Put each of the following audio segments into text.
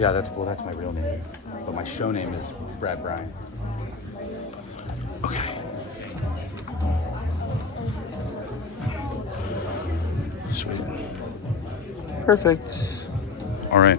Yeah, that's cool. That's my real name. But my show name is Brad Bryan. Okay. Sweet. Perfect. All right.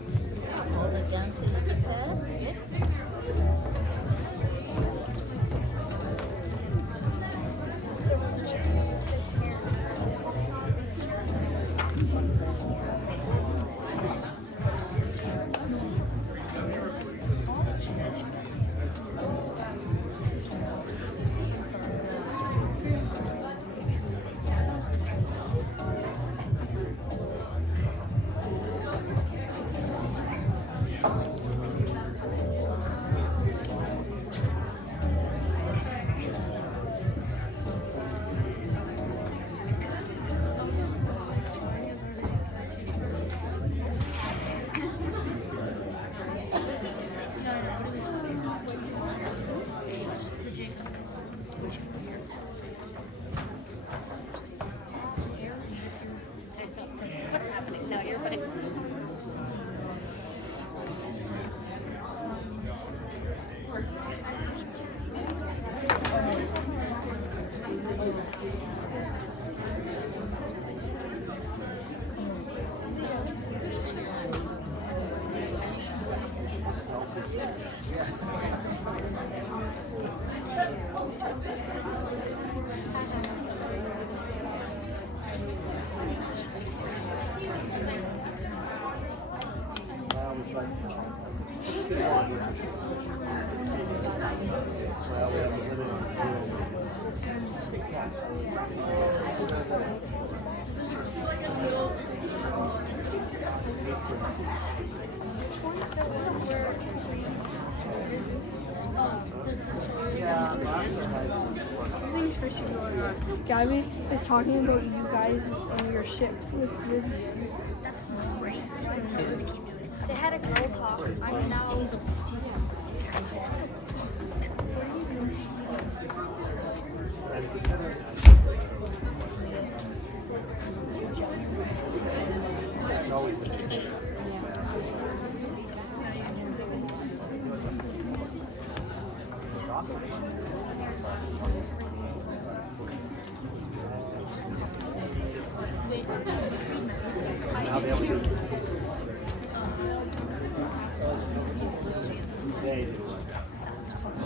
Gabby is talking about you guys and your ship with Lizzie. That's great. They had a girl talk. I mean, now he's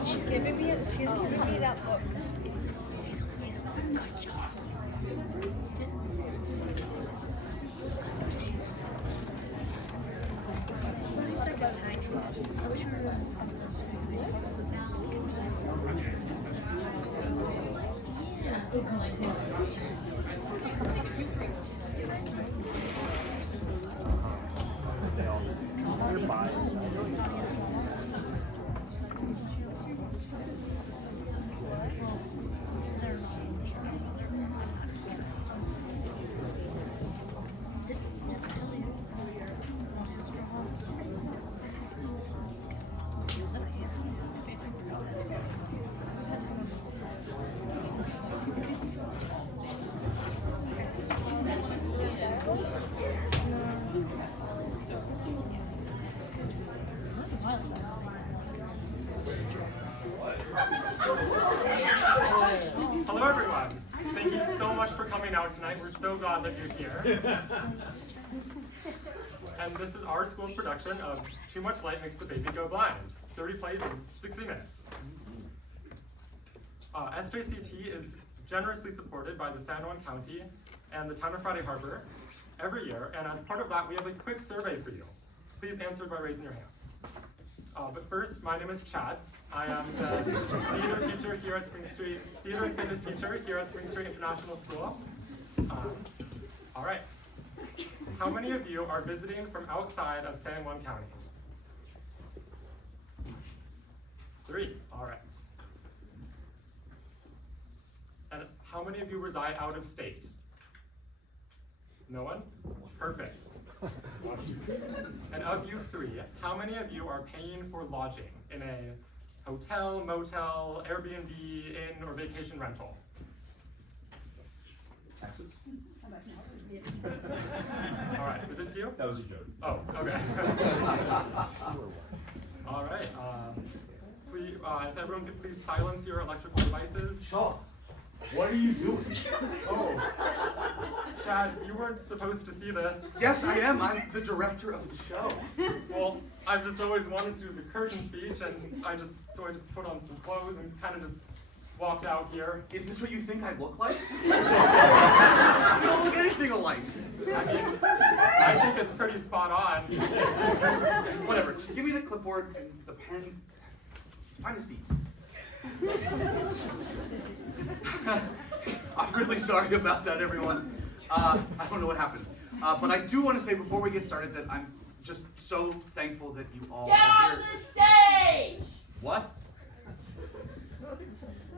she's giving me that look. Good job. These are good times. I wish we were Hello everyone! Thank you so much for coming out tonight. We're so glad that you're here. And this is our school's production of Too Much Light Makes the Baby Go Blind. 30 plays in 60 minutes. SJCT is generously supported by the San Juan County and the town of Friday Harbor every year, and as part of that, we have a quick survey for you. Please answer by raising your hands. But first, my name is Chad. I am the theater teacher here at Spring Street, theater and fitness teacher here at Spring Street International School. All right. How many of you are visiting from outside of San Juan County? 3, all right. And how many of you reside out of state? No one? Perfect. And of you 3, how many of you are paying for lodging in a hotel, motel, Airbnb, inn, or vacation rental? All right, so missed you? That was a joke. Oh, okay. All right. Please, if everyone could please silence your electrical devices. Shaw, what are you doing? Oh, Chad, you weren't supposed to see this. yes, I am. I'm the director of the show. Well, I've just always wanted to do the curtain speech, and I just put on some clothes and kind of just walked out here. Is this what you think I look like? You don't look anything alike. I mean, I think it's pretty spot on. Whatever, just give me the clipboard and the pen. Find a seat. I'm really sorry about that, everyone. I don't know what happened. But I do want to say before we get started that I'm just so thankful that you all Get are off here. the stage! What?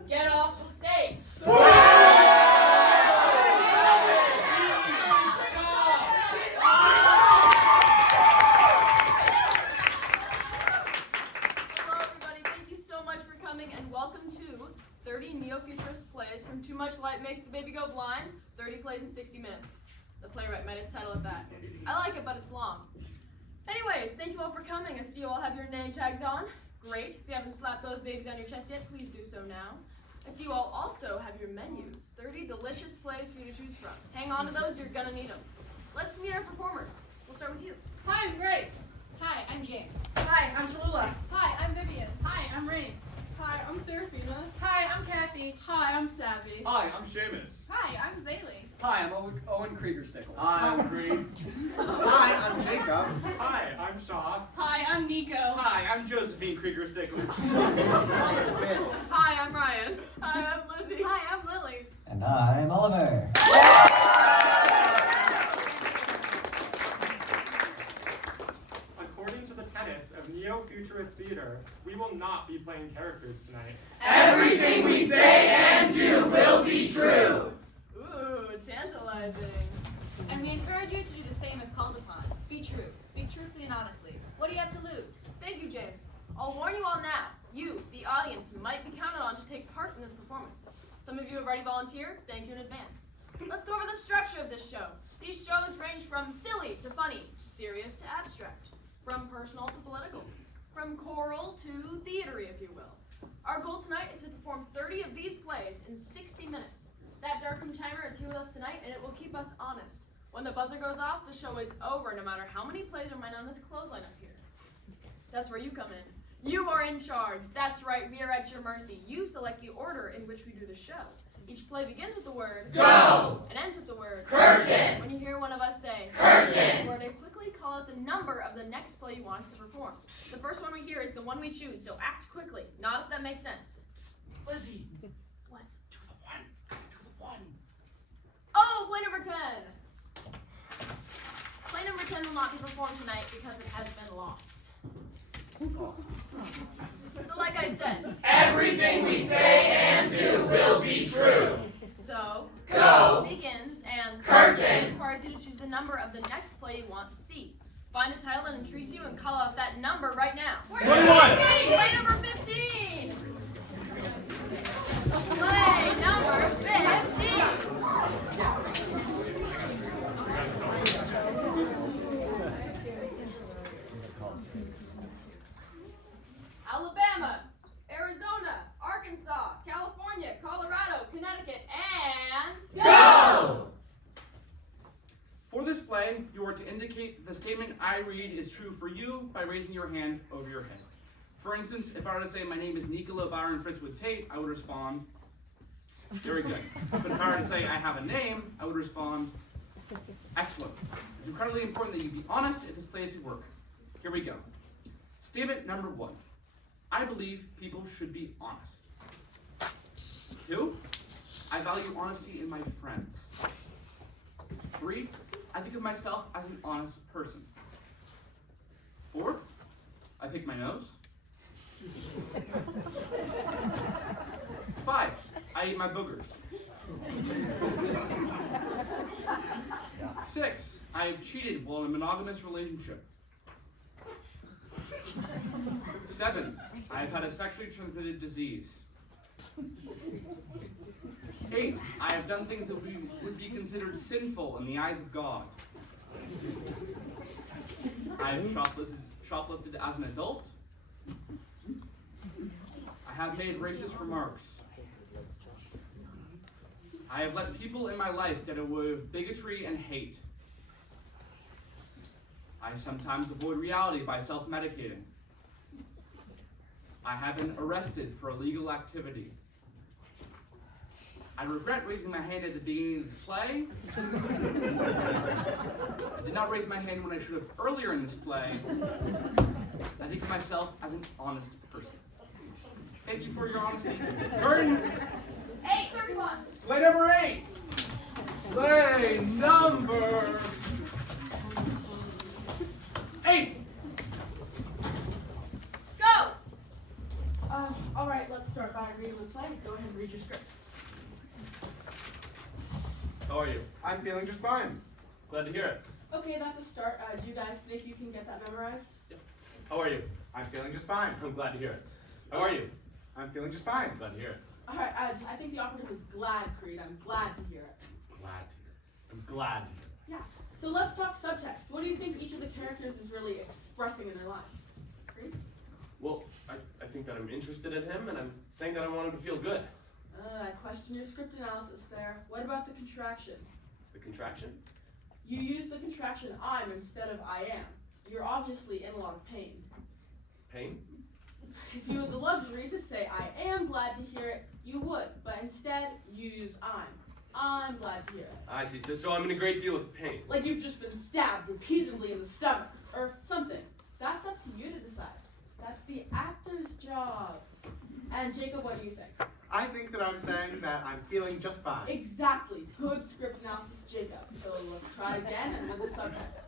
Get off the stage! Hello everybody, thank you so much for coming and welcome to 30 Neo-Futurist plays from Too Much Light Makes the Baby Go Blind, 30 plays in 60 minutes. The playwright made his title of that. I like it, but it's long. Anyways, thank you all for coming. I see you all have your name tags on. Great. If you haven't slapped those babies on your chest yet, please do so now. I see you all also have your menus. 30 delicious plays for you to choose from. Hang on to those, you're gonna need them. Let's meet our performers. We'll start with you. Hi, I'm Grace. Hi, I'm James. Hi, I'm Tallulah. Hi, I'm Vivian. Hi, I'm Rain. Hi, I'm Serafina. Hi, I'm Kathy. Hi, I'm Savvy. Hi, I'm Seamus. Hi, I'm Zaylee. Hi, I'm Owen Krieger-Stickles. Hi, I'm Green. Hi, I'm Jacob. Hi, I'm Shaw. Hi, I'm Nico. Hi, I'm Josephine Krieger-Stickles. Hi, I'm Ryan. Hi, I'm Lizzie. Hi, I'm Lily. And I'm Oliver. According to the tenets of neo-futurist theater, we will not be playing characters tonight. Everything we say and do will be true. Ooh, tantalizing. And we encourage you to do the same if called upon. Be true. Speak truthfully and honestly. What do you have to lose? Thank you, James. I'll warn you all now. You, the audience, might be counted on to take part in this performance. Some of you have already volunteered. Thank you in advance. Let's go over the structure of this show. These shows range from silly to funny, to serious to abstract, from personal to political, from choral to theatery, if you will. Our goal tonight is to perform 30 of these plays in 60 minutes. That darkroom timer is here with us tonight, and it will keep us honest. When the buzzer goes off, the show is over, no matter how many plays are made on this clothesline up here. That's where you come in. You are in charge. That's right, we are at your mercy. You select the order in which we do the show. Each play begins with the word Go! and ends with the word Curtain! When you hear one of us say Curtain! we're to quickly call out the number of the next play you want us to perform. The first one we hear is the one we choose, so act quickly. Not if that makes sense. Lizzie. What? Do the one. Do the one. Oh, play number 10. Play number 10 will not be performed tonight because it has been lost. So like I said, Everything we say and do will be true. so Go! begins and Curtain! requires you to choose the number of the next play you want to see. Find a title that intrigues you and call out that number right now. 21! Play number 15! Play number 15! Alabama, Arizona, Arkansas, California, Colorado, Connecticut, and... Go! For this play, you are to indicate that the statement I read is true for you by raising your hand over your head. For instance, if I were to say my name is Nicola Byron Fritzwood Tate, I would respond, very good. But if I were to say I have a name, I would respond, excellent. It's incredibly important that you be honest if this play is your work. Here we go. Statement number 1. I believe people should be honest. 2. I value honesty in my friends. 3. I think of myself as an honest person. 4. I pick my nose. 5. I eat my boogers. 6. I have cheated while in a monogamous relationship. 7. I have had a sexually transmitted disease. 8. I have done things that would be considered sinful in the eyes of God. I've shoplifted as an adult. I have made racist remarks. I have let people in my life get away with bigotry and hate. I sometimes avoid reality by self-medicating. I have been arrested for illegal activity. I regret raising my hand at the beginning of this play. I did not raise my hand when I should have earlier in this play. I think of myself as an honest person. Thank you for your honesty. Curtain! 8:31. Play number 8! Play number 8! Go! All right, let's start by reading the play. Go ahead and read your scripts. How are you? I'm feeling just fine. Glad to hear it. Okay, that's a start. Do you guys think you can get that memorized? How are you? I'm feeling just fine. I'm glad to hear it. How are you? I'm feeling just fine. Glad to hear it. All right, I think the operative is glad, Creed. I'm glad to hear it. Glad to hear it. I'm glad to hear it. Yeah. So let's talk subtext. What do you think each of the characters is really expressing in their lives? Creed? Well, I think that I'm interested in him, and I'm saying that I want him to feel good. I question your script analysis there. What about the contraction? The contraction? You use the contraction I'm instead of I am. You're obviously in a lot of pain. Pain? If you had the luxury to say I am glad to hear it, you would. But instead, you use I'm. I'm glad to hear it. I see. So I'm in a great deal of pain. Like you've just been stabbed repeatedly in the stomach, or something. That's up to you to decide. That's the actor's job. And Jacob, what do you think? I think that I'm saying that I'm feeling just fine. Exactly. Good script analysis, Jacob. So let's try again and with the subtext.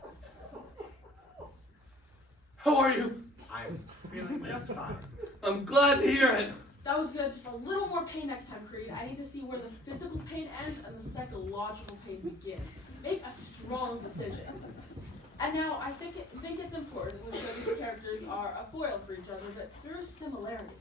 How are you? I'm feeling just fine. I'm glad to hear it. That was good. Just a little more pain next time, Creed. I need to see where the physical pain ends and the psychological pain begins. Make a strong decision. And now, I think it's important that we show these characters are a foil for each other, but through similarity.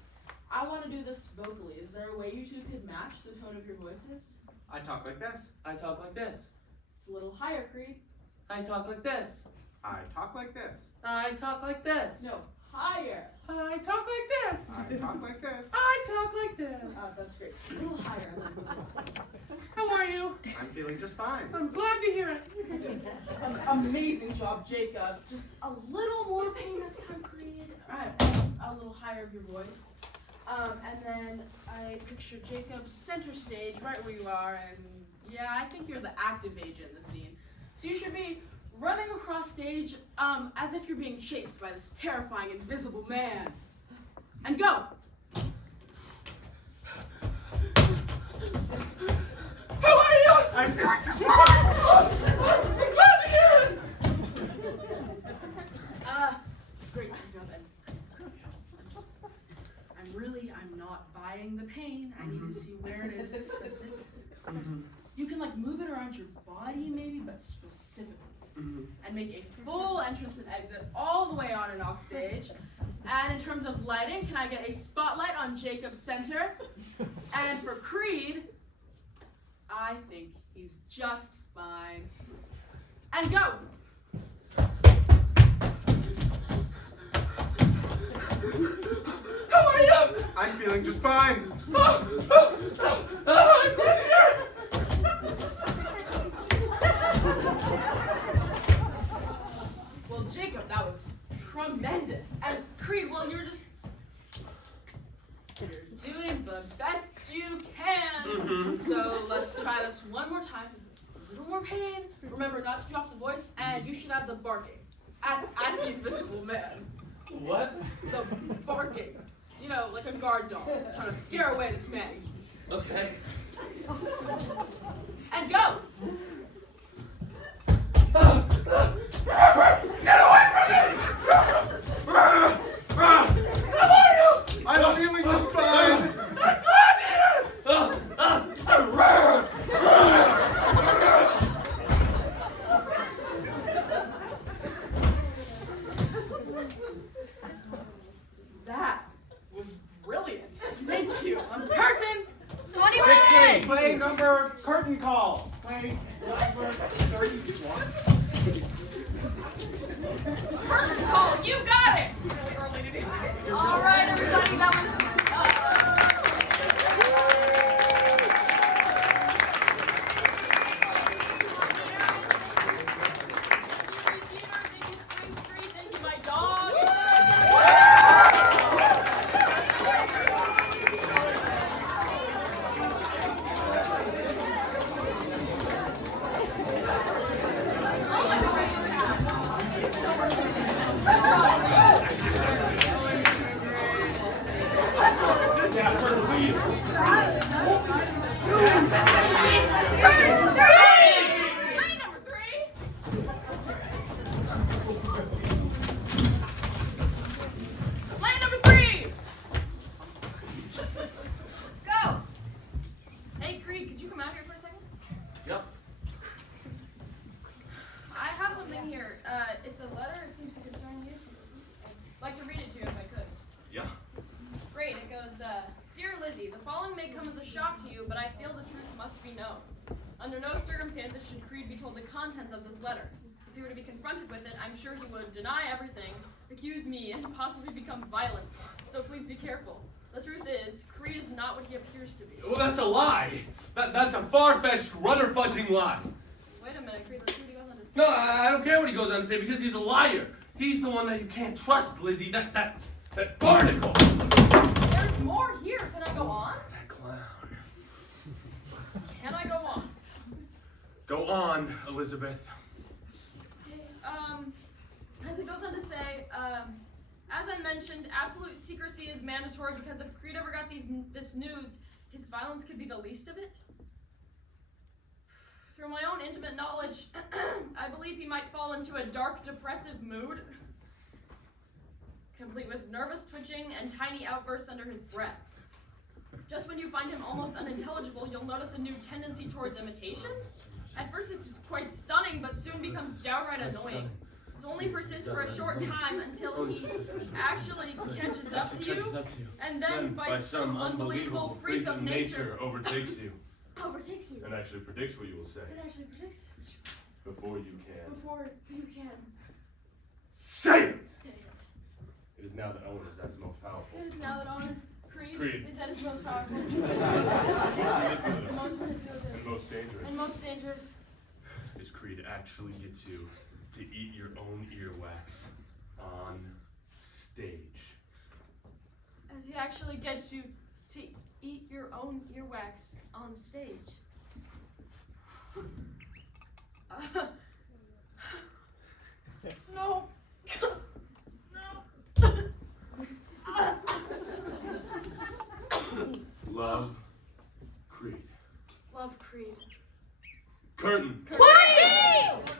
I want to do this vocally. Is there a way you two could match the tone of your voices? I talk like this. I talk like this. It's a little higher, Creed. I talk like this. I talk like this. I talk like this. No, higher. I talk like this. I talk like this. I talk like this. That's great. A little higher. And then How are you? I'm feeling just fine. I'm glad to hear it. Amazing job, Jacob. Just a little more pain next time, Creed. All right, a little higher of your voice. And then I picture Jacob center stage, right where you are, and yeah, I think you're the active agent in the scene. So you should be running across stage as if you're being chased by this terrifying invisible man. And go! How are you? I'm feeling just fine. I'm glad to hear it. It's great, Jacob. I'm not buying the pain. I need to see where it is specifically. You can like move it around your body maybe, but specifically. And make a full entrance and exit all the way on and off stage. And in terms of lighting, can I get a spotlight on Jacob's center? And for Creed, I think he's just fine. And go! How are you? I'm feeling just fine. I'm glad to hear it. Well, Jacob, that was tremendous. And Creed, well, you're doing the best you can. So let's try this one more time. A little more pain. Remember not to drop the voice, and you should add the barking. At the invisible man. What? The barking. You know, like a guard dog, trying to scare away this man. Okay. And go! Get away from me! How are you? I'm feeling just fine. I'm glad to hear it! That was brilliant. Thank you. Curtain! 20 Play minutes! number curtain call. Play It's a letter. It seems to concern you. I'd like to read it to you if I could. Yeah. Great. It goes, Dear Lizzie, the following may come as a shock to you, but I feel the truth must be known. Under no circumstances should Creed be told the contents of this letter. If he were to be confronted with it, I'm sure he would deny everything, accuse me, and possibly become violent. So please be careful. The truth is, Creed is not what he appears to be. Well, that's a lie. That's a far-fetched, runner-fudging lie. Wait a minute, Creed. Let's see what he goes on to say. No, I don't care what he goes on to say because he's a liar. He's the one that you can't trust, Lizzie. That barnacle. There's more here. Can I go on? That clown. Can I go on? Go on, Elizabeth. As it goes on to say, as I mentioned, absolute secrecy is mandatory because if Creed ever got this news, his violence could be the least of it. Through my own intimate knowledge, I believe he might fall into a dark, depressive mood, complete with nervous twitching and tiny outbursts under his breath. Just when you find him almost unintelligible, you'll notice a new tendency towards imitation. At first this is quite stunning, but soon becomes downright annoying. This only persists for a short time until he actually catches up to you, and then by some unbelievable freak of nature overtakes you. Overtakes you. And actually predicts what you will say It actually predicts before you can. before you can Say it! say it. It is now that Owen is at his most powerful. It is now that Owen Creed. is at his most powerful. Manipulative. Most manipulative. And most dangerous. And most dangerous. His Creed actually gets you to eat your own earwax on stage. As he actually gets you to eat your own earwax on stage. No. Love Creed. Love Creed. Curtain.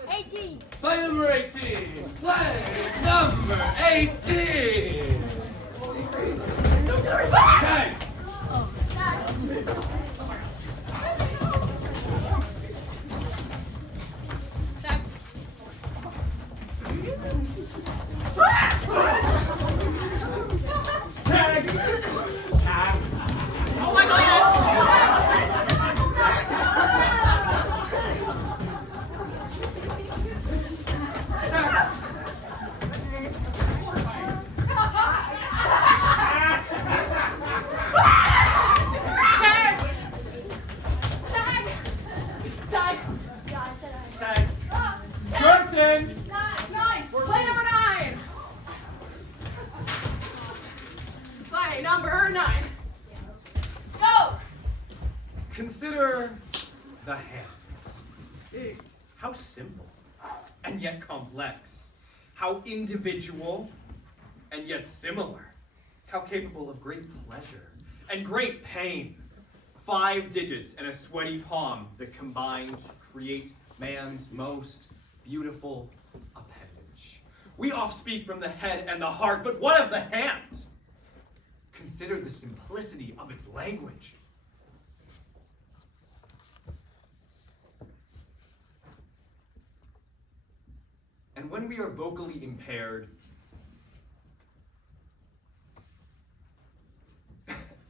18! Play number 18. Play number 18. Okay. Tag. Tag. Oh my god! Tag. Curtain. 9. Play number 9. Play number 9. Go. Consider the hand. How simple and yet complex. How individual and yet similar. How capable of great pleasure and great pain. 5 digits and a sweaty palm that combine to create man's most beautiful appendage. We oft speak from the head and the heart, but what of the hand? Consider the simplicity of its language. And when we are vocally impaired,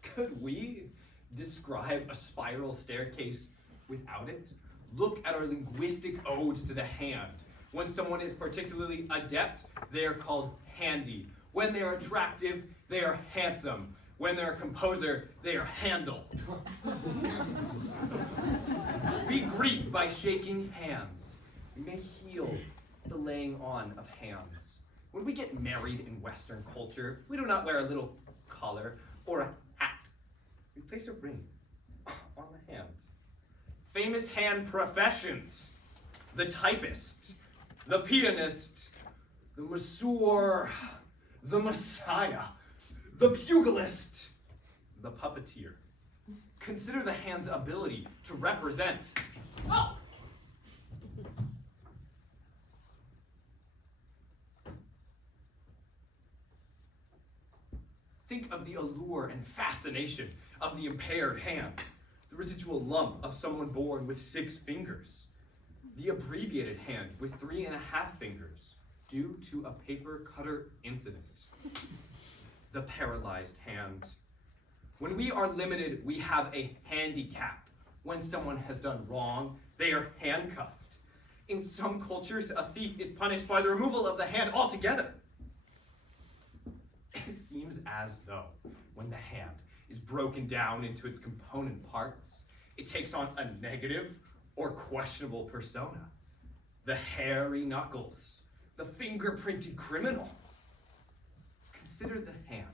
could we describe a spiral staircase without it? Look at our linguistic odes to the hand. When someone is particularly adept, they are called handy. When they are attractive, they are handsome. When they're a composer, they are handle. We greet by shaking hands. We may heal the laying on of hands. When we get married in Western culture, we do not wear a little collar or a hat. We place a ring on the hand. Famous hand professions: the typist, the pianist, the masseur, the messiah, the pugilist, the puppeteer. Consider the hand's ability to represent. Oh! Think of the allure and fascination of the impaired hand, the residual lump of someone born with 6 fingers, the abbreviated hand with 3.5 fingers, due to a paper cutter incident. The paralyzed hand. When we are limited, we have a handicap. When someone has done wrong, they are handcuffed. In some cultures, a thief is punished by the removal of the hand altogether. It seems as though when the hand is broken down into its component parts, it takes on a negative or questionable persona. The hairy knuckles, the fingerprinted criminal. Consider the hand,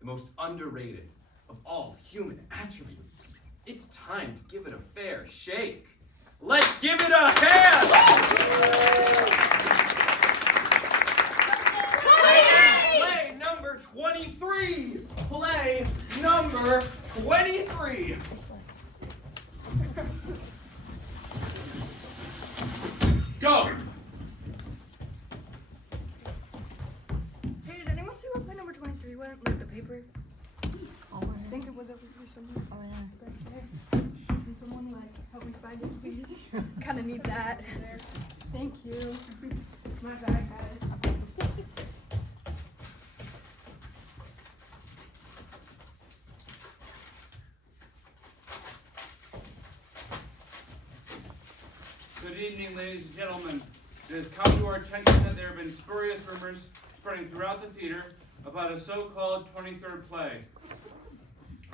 the most underrated of all human attributes. It's time to give it a fair shake. Let's give it a hand! Play number 23! Play number 23! Go! Hey, did anyone see where play number 23 went? Like the paper? I think it was over here somewhere. Oh yeah. Right there. Can someone like help me find it, please? Kind of need that. Thank you. My bad, guys. Good evening, ladies and gentlemen. It has come to our attention that there have been spurious rumors spreading throughout the theater about a so-called 23rd play.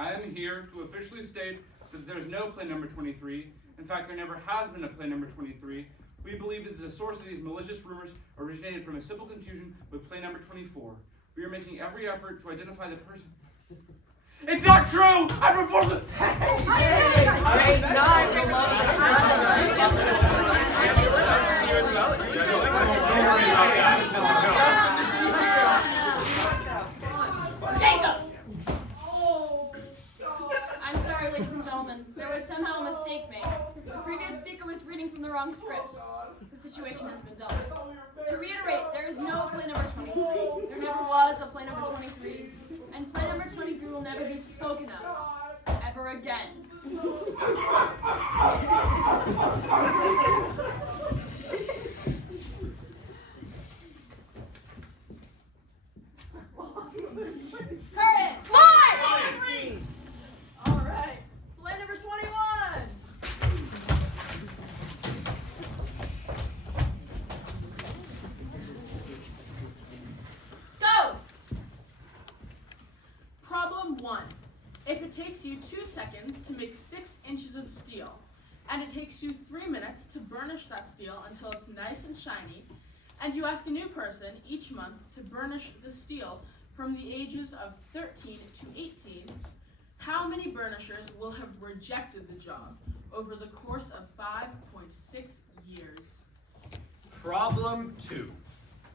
I am here to officially state that there is no play number 23. In fact, there never has been a play number 23. We believe that the source of these malicious rumors originated from a simple confusion with play number 24. We are making every effort to identify the person. It's not true! I performed the. Grade 9 will love Jacob! I'm sorry, ladies and gentlemen. There was somehow a mistake made. The previous speaker was reading from the wrong script. The situation has been dealt with. To reiterate, there is no play number 23. There never was a play number 23. And play number 23 will never be spoken of. Ever again. Current! 5! Alright. Play number 21! Go! Problem 1. If it takes you 2 seconds to make 6 inches of steel, and it takes you 3 minutes to burnish that steel until it's nice and shiny, and you ask a new person each month to burnish the steel from the ages of 13 to 18, how many burnishers will have rejected the job over the course of 5.6 years? Problem 2.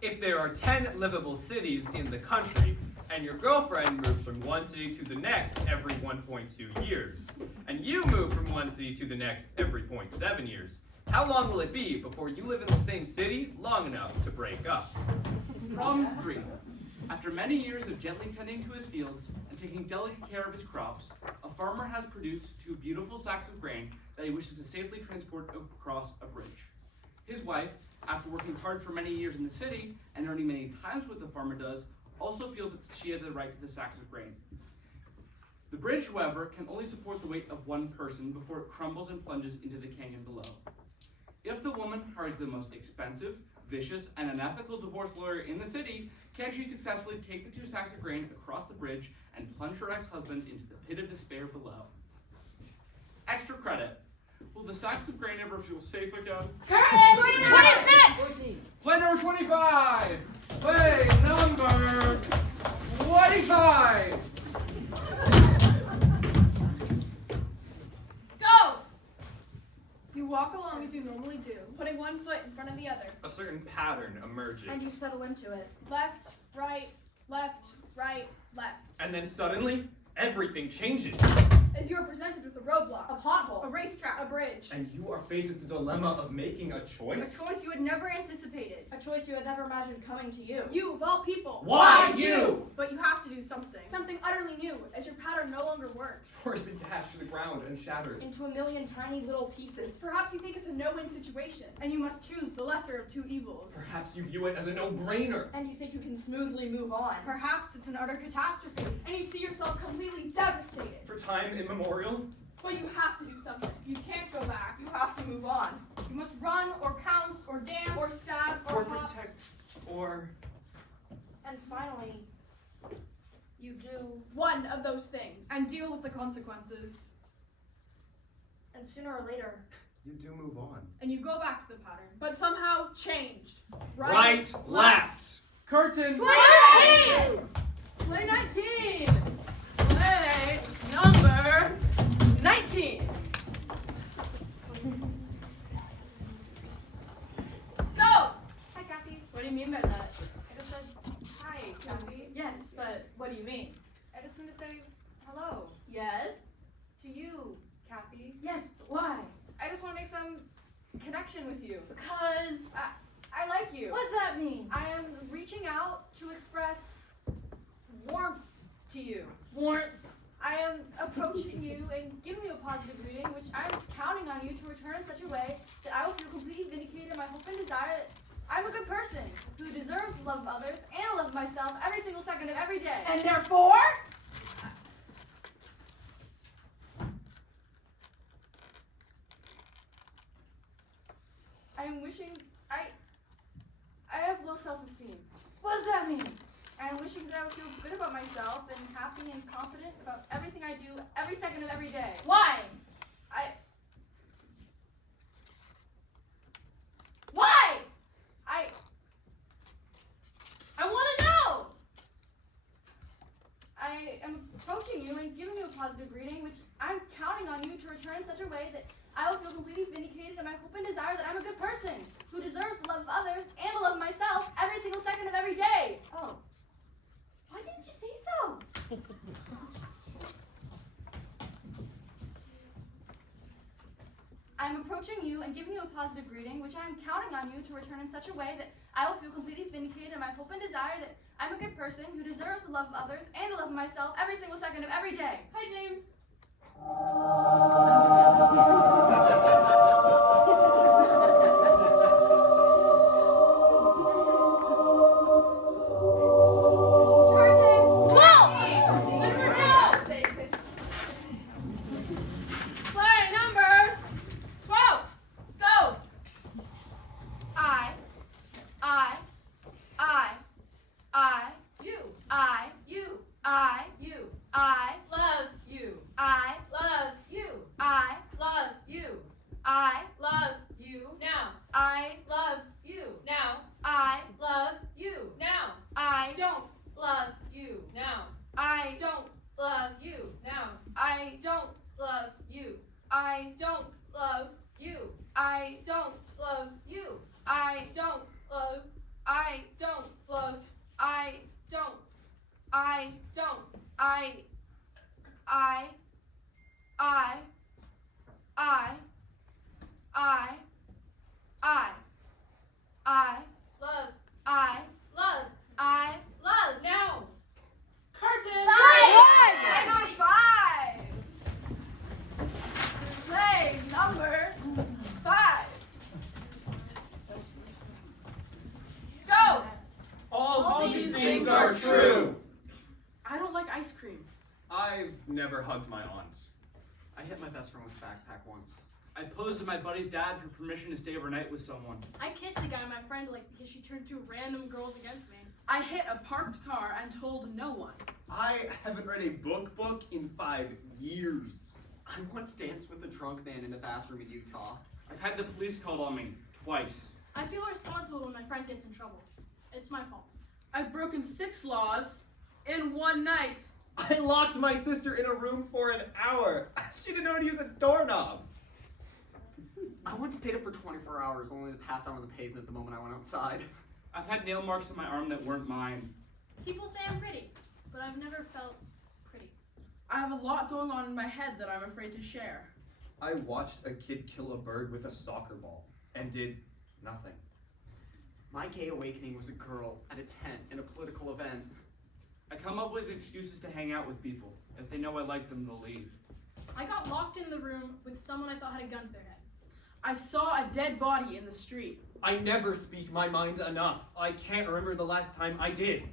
If there are 10 livable cities in the country, and your girlfriend moves from one city to the next every 1.2 years, and you move from one city to the next every 0.7 years, how long will it be before you live in the same city long enough to break up? Problem 3. After many years of gently tending to his fields and taking delicate care of his crops, a farmer has produced 2 beautiful sacks of grain that he wishes to safely transport across a bridge. His wife, after working hard for many years in the city and earning many times what the farmer does, also feels that she has a right to the sacks of grain. The bridge, however, can only support the weight of one person before it crumbles and plunges into the canyon below. If the woman hires the most expensive, vicious, and unethical divorce lawyer in the city, can she successfully take the 2 sacks of grain across the bridge and plunge her ex-husband into the pit of despair below? Extra credit. Will the sacks of grain ever feel safe again? Current! 26! Play number 25! Play number 25! Go! You walk along as you normally do, putting one foot in front of the other. A certain pattern emerges. And you settle into it. Left, right, left, right, left. And then suddenly, everything changes. As you are presented with a roadblock, A pothole. a racetrack, a bridge. And you are faced with the dilemma of making a A choice. choice you had never anticipated. A choice you had never imagined coming to you. You, of all people. Why you? But you have to do something. Something utterly new, as your pattern no longer works. Or has been dashed to the ground and shattered. Into a million tiny little pieces. Perhaps you think it's a no-win situation, and you must choose the lesser of two evils. Perhaps you view it as a no-brainer. And you think you can smoothly move on. Perhaps it's an utter catastrophe, and you see yourself completely devastated. For time immemorial? But you have to do something. You can't go back. You have to move on. You must run, or pounce, or dance, or stab, Or hop. protect, or... And finally, you do. One of those things, and deal with the consequences. And sooner or later, You do move on. And you go back to the pattern, but somehow changed. Right, left! Curtain! Play 19! Play number 19! Go! Hi, Kathy. What do you mean by that? I just said hi, Kathy. Yes, but what do you mean? I just want to say hello Yes? to you, Kathy. Yes, but why? I just want to make some connection with you. Because... I like you. What does that mean? I am reaching out to express warmth to you. Warmth. I am approaching you and giving you a positive reading, which I'm counting on you to return in such a way that I will feel completely vindicated in my hope and desire that I'm a good person who deserves the love of others and the love of myself every single second of every day. And therefore... I am wishing I have low self-esteem. What does that mean? I am wishing that I would feel good about myself and happy and confident about everything I do every second of every day. Why? I want to know! I am approaching you and giving you a positive reading, which I'm counting on you to return in such a way that I will feel completely vindicated in my hope and desire that I'm a good person who deserves the love of others and the love of myself every single second of every day. Oh. Why didn't you say so? I'm approaching you and giving you a positive greeting, which I am counting on you to return in such a way that I will feel completely vindicated in my hope and desire that I'm a good person who deserves the love of others and the love of myself every single second of every day. Hi, James. Curtain! 12! Number 12. Play number 12! Go! You. You. You. I Love you. I Love you. I Love you. I Love you. Now. I Love you. Now. I Love you. Now. I Don't love you. Now. I Don't love you. Now. I Don't love you. I Don't love you. I Don't love you. I Don't love. I Don't love. I Don't. I Don't. I I I I Love. I Love. I Love. Now. Curtain! Five! Play number 5. Go! All these things are true! I don't like ice cream. I've never hugged my aunt. I hit my best friend with a backpack once. I posed to my buddy's dad for permission to stay overnight with someone. I kissed a guy my friend because she turned 2 random girls against me. I hit a parked car and told no one. I haven't read a book in 5 years. I once danced with a drunk man in a bathroom in Utah. I've had the police called on me twice. I feel responsible when my friend gets in trouble. It's my fault. I've broken 6 laws in one night. I locked my sister in a room for an hour. She didn't know how to use a doorknob. I once stayed up for 24 hours only to pass out on the pavement the moment I went outside. I've had nail marks on my arm that weren't mine. People say I'm pretty, but I've never felt pretty. I have a lot going on in my head that I'm afraid to share. I watched a kid kill a bird with a soccer ball and did nothing. My gay awakening was a girl at a tent in a political event. I come up with excuses to hang out with people. If they know I like them, they'll leave. I got locked in the room with someone I thought had a gun to their head. I saw a dead body in the street. I never speak my mind enough. I can't remember the last time I did.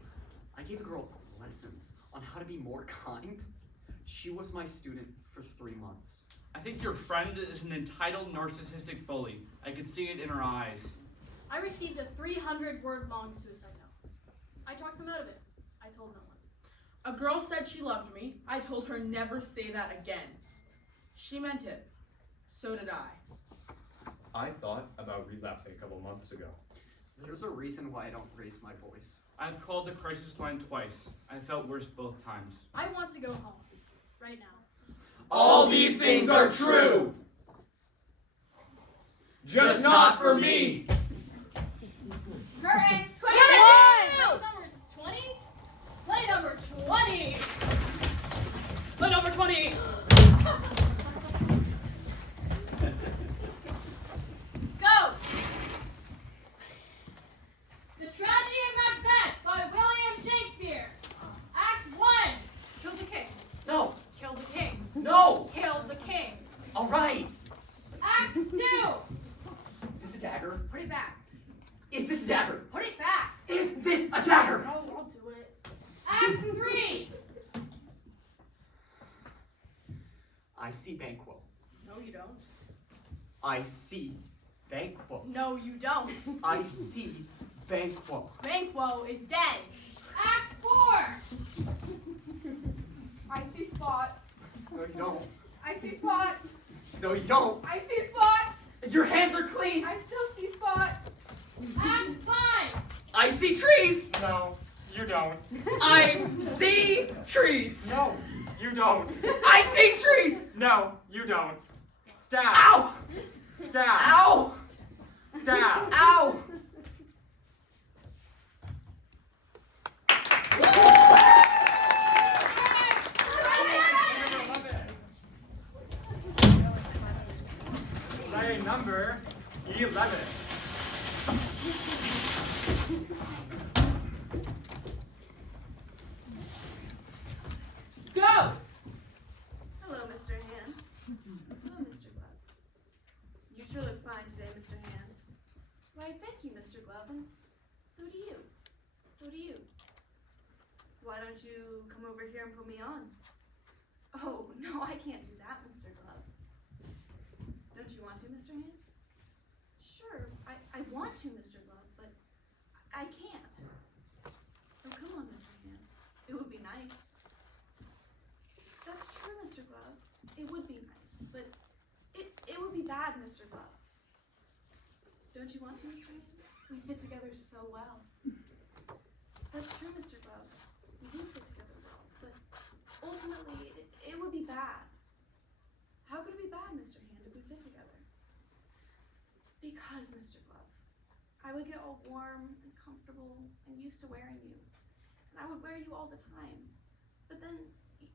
I gave a girl lessons on how to be more kind. She was my student for 3 months. I think your friend is an entitled, narcissistic bully. I could see it in her eyes. I received a 300-word-long suicide note. I talked them out of it. I told no one. A girl said she loved me. I told her never say that again. She meant it. So did I. I thought about relapsing a couple months ago. There's a reason why I don't raise my voice. I've called the crisis line twice. I felt worse both times. I want to go home. Right now. All these things are true! Just not for me! Curtain! 20! Number 20? Play number 20! Play number 20! Go! The Tragedy of Macbeth by William Shakespeare. Act 1. Kill the king. No! Kill the king. No! Kill the king. All right! Act 2. Is this a dagger? Put it back. Is this a dagger? Put it back. Is this a dagger? Oh, I'll do it. Act 3. I see Banquo. No, you don't. I see Banquo. No, you don't. I see Banquo. Banquo is dead. Act 4. I see spots. No, you don't. I see spots. No, you don't. I see spots. Your hands are clean. I still see spots. Act 5. I see trees. No, you don't. I see trees. No, you don't. I see trees. No, you don't. Stab. Ow! Stab. Ow! Stab. Ow! Play number 11. Go! Hello, Mr. Hand. Hello, Mr. Glove. You sure look fine today, Mr. Hand. Why, thank you, Mr. Glove, and so do you. So do you. Why don't you come over here and put me on? Oh, no, I can't do that, Mr. Glove. Don't you want to, Mr. Hand? Sure, I want to, Mr. Glove, but I can't. Oh, come on, Mr. Hand. It would be nice. That's true, Mr. Glove. It would be nice, but it would be bad, Mr. Glove. Don't you want to, Mr. Hand? We fit together so well. That's true, Mr. Glove. We do fit together well, but ultimately, it would be bad. How could it be bad, Mr. Hand, if we fit together? Because, Mr. Glove, I would get all warm and comfortable and used to wearing you. And I would wear you all the time. But then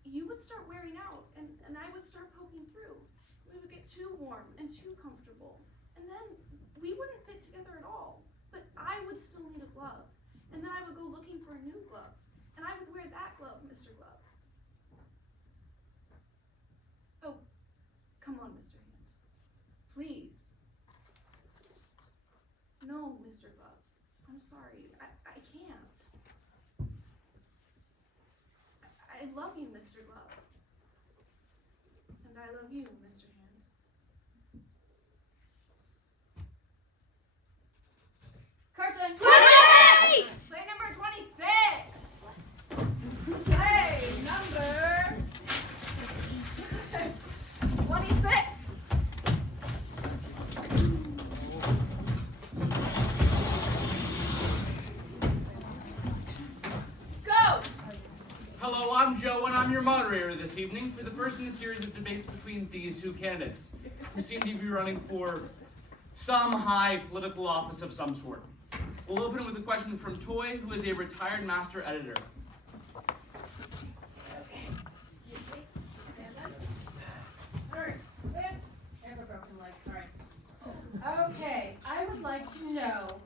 you would start wearing out, and I would start poking through. We would get too warm and too comfortable. And then we wouldn't fit together at all. But I would still need a glove. And then I would go looking for a new glove. And I would wear that glove, Mr. Glove. Oh, come on, Mr. Hand. Please. No, Mr. Glove. I'm sorry. I can't. I love you, Mr. Glove. And I love you, Mr. Hand. Curtain! 26! Play number 26! Play number 26! Go! Hello, I'm Joe, and I'm your moderator this evening for the first in a series of debates between these two candidates, who seem to be running for some high political office of some sort. We'll open with a question from Toy, who is a retired master editor. I have a broken leg, sorry. Okay, I would like to know,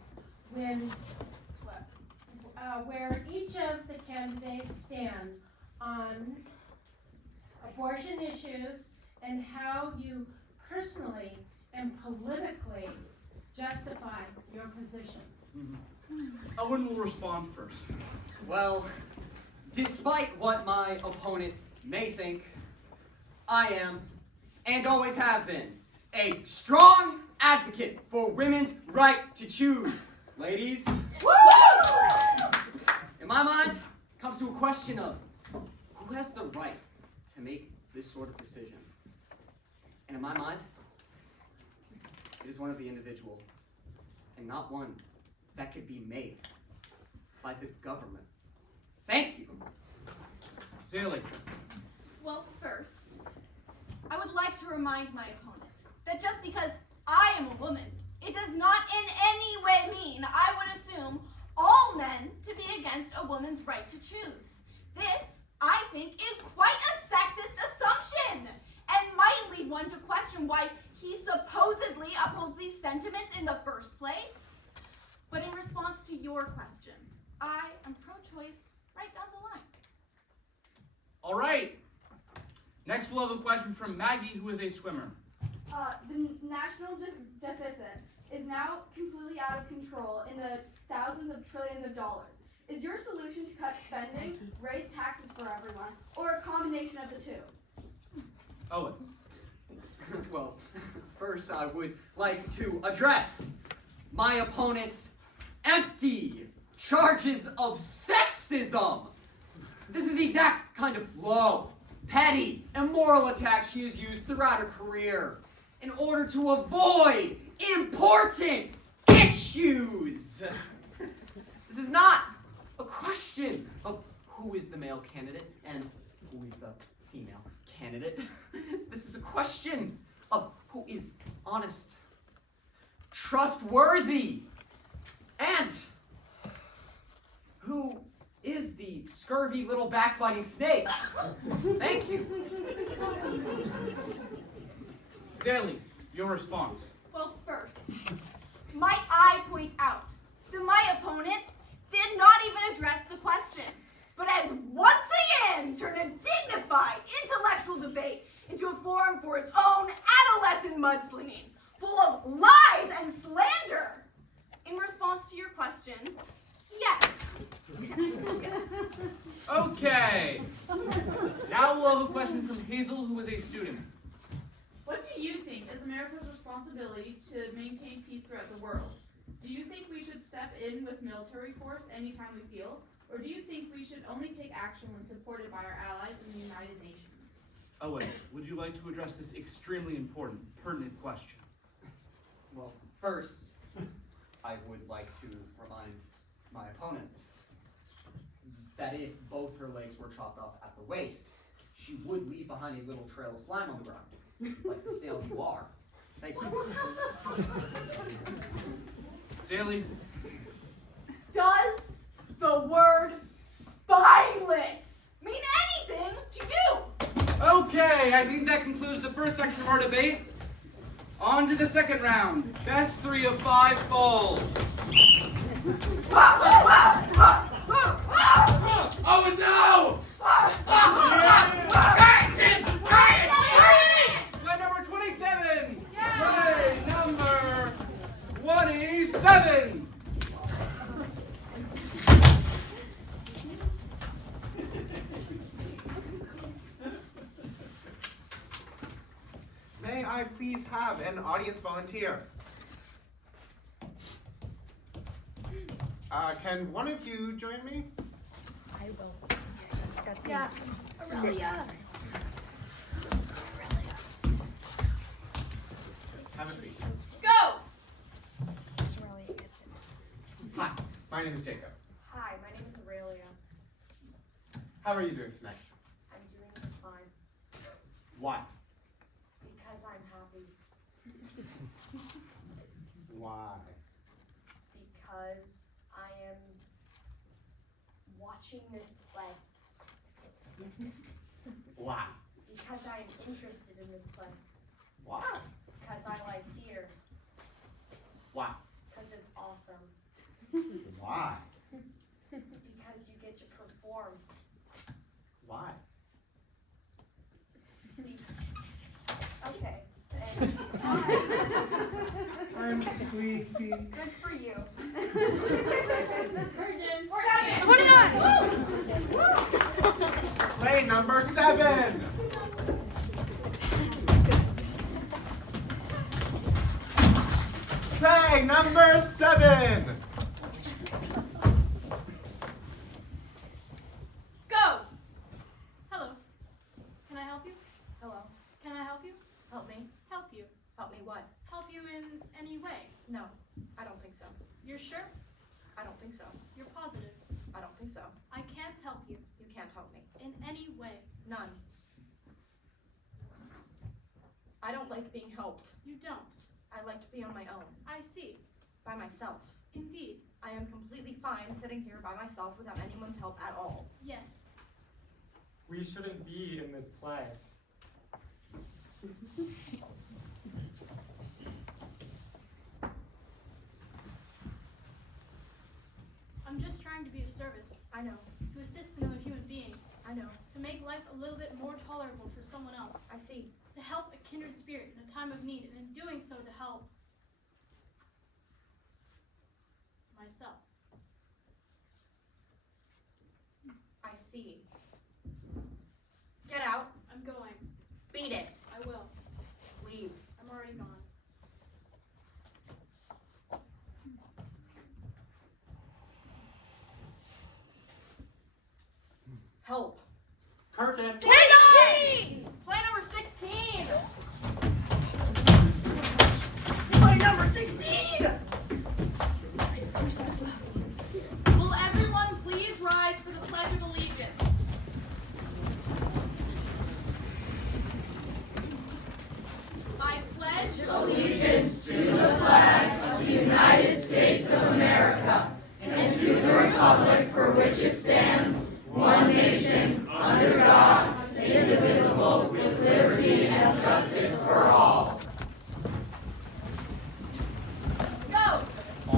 where each of the candidates stand on abortion issues and how you personally and politically justify your position. Owen will respond first. Well, despite what my opponent may think, I am, and always have been, a strong advocate for women's right to choose. Ladies, in my mind, it comes to a question of who has the right to make this sort of decision. And in my mind, it is one of the individual, and not one that could be made by the government. Thank you. Zaley. Well, first, I would like to remind my opponent that just because I am a woman, it does not in any way mean I would assume all men to be against a woman's right to choose. This, I think, is quite a sexist assumption and might lead one to question why he supposedly upholds these sentiments in the first place. But in response to your question, I am pro-choice right down the line. All right. Next, we'll have a question from Maggie, who is a swimmer. The national deficit is now completely out of control in the thousands of trillions of dollars. Is your solution to cut spending, raise taxes for everyone, or a combination of the two? Owen. Well, first I would like to address my opponent's empty charges of sexism. This is the exact kind of low, petty, immoral attack she has used throughout her career in order to avoid important issues. This is not a question of who is the male candidate and who is the female candidate. This is a question of who is honest, trustworthy, and who is the scurvy little backbiting snake. Thank you. Zaley, your response. Well, first, might I point out that my opponent did not even address the question, but has once again turned a dignified intellectual debate into a forum for his own adolescent mudslinging, full of lies and slander. In response to your question, yes. Yes. Okay. Now we'll have a question from Hazel, who is a student. What do you think is America's responsibility to maintain peace throughout the world? Do you think we should step in with military force anytime we feel? Or do you think we should only take action when supported by our allies in the United Nations? Owen, would you like to address this extremely important, pertinent question? Well, first, I would like to remind my opponent that if both her legs were chopped off at the waist, she would leave behind a little trail of slime on the ground, like the snail you are. Thank you. Zaley. Does the word spineless mean anything to you? Okay, I think that concludes the first section of our debate. On to the second round. Best 3 of 5 falls. Oh no! Play number 27! Play number 27! May I please have an audience volunteer? Can one of you join me? I will. Yeah. Aurelia. Have a seat. Go! Aurelia gets it. Hi, my name is Jacob. Hi, my name is Aurelia. How are you doing tonight? I'm doing just fine Why? because I'm happy. Why? Because I am watching this play. Why? Because I am interested in this play. Why? Because I like theater. Why? Because it's awesome. Why? Because you get to perform. Why? Okay. I'm sleepy. Good for you. Virgin. 29! Play number 7. Play number 7. Go! Hello. Can I help you? Hello. Can I help you? Help me. Help you. Help me what? Help you in any way. No, I don't think so. You're sure? I don't think so. You're positive. I don't think so. I can't help you You can't help me. in any way. None. I don't like being helped. You don't. I like to be on my own, I see. by myself. Indeed. I am completely fine sitting here by myself without anyone's help at all. Yes. We shouldn't be in this play. I'm just trying to be of service, I know. to assist another human being, I know. to make life a little bit more tolerable for someone else, I see. to help a kindred spirit in a time of need, and in doing so to help myself. I see. Get out. I'm going. Beat it. I will. Leave. I'm already gone. Help. Curtain! 16! Play number 16! Play number 16! Will everyone please rise for the Pledge of Allegiance? I pledge allegiance to the flag of the United States of America and to the republic for which it stands, one nation, under God, indivisible, with liberty and justice for all. Go!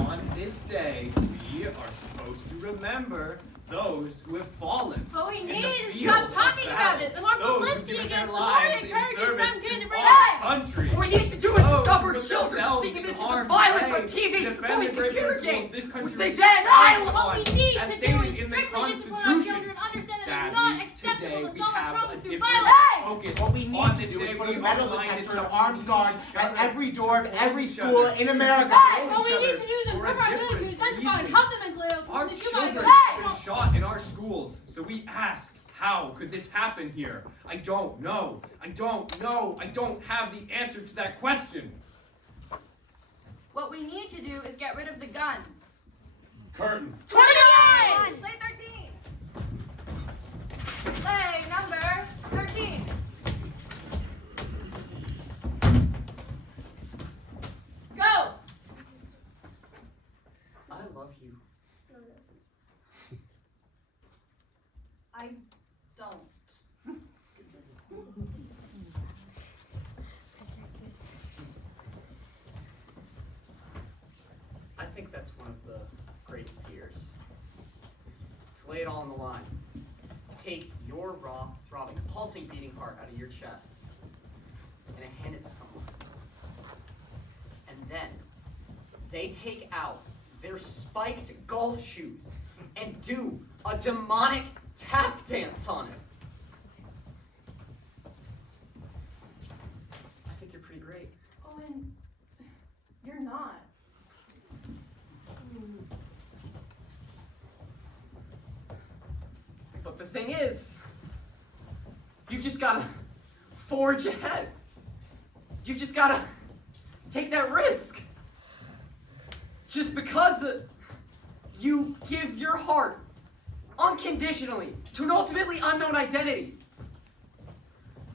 On this day, we are supposed to remember those who have fallen. What we in need the is field stop of talking about battle. it. The more Those who publicity give it their gets, the more lives it in encourages service some kid to to bring our it. country. What we need to do is to Those stop who our put children from themselves seeing in images harm's of violence way on TV, to defend movies, the great computer principles games, this country which they was then founded What we on, need as to do stated is in the strictly discipline our Constitution. children, understand that it is Sadly, not acceptable today to we solve have problems a through different violence. focus. What we need On to this do is day, put we a are metal reminded detector, an to armed guard each at other, every door of to every each school other, in to America. Hey, what each we need other to do is for a improve our ability to different identify and reason. help the mentally ill so Our that you children might have been shot in our schools, so we ask, how could this happen here? I don't know. I don't know. I don't have the answer to that question. What we need to do is get rid of the guns. Curtain. 29! Play 13. Play number 13. Go! I love you. I don't. I think that's one of the great fears. To lay it all on the line. To take your raw, throbbing, pulsing, beating heart out of your chest and hand it to someone. And then they take out their spiked golf shoes and do a demonic tap dance on it. I think you're pretty great. Owen, you're not. But the thing is, you've just gotta forge ahead. You've just gotta take that risk. Just because you give your heart unconditionally to an ultimately unknown identity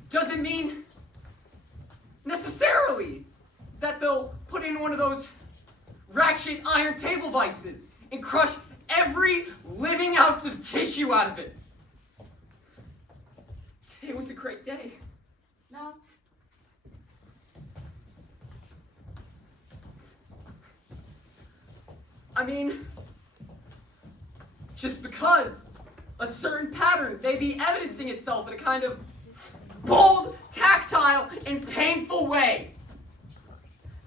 doesn't mean necessarily that they'll put in one of those rack-shaped iron table vices and crush every living ounce of tissue out of it. Today was a great day. No. I mean, just because a certain pattern may be evidencing itself in a kind of bold, tactile, and painful way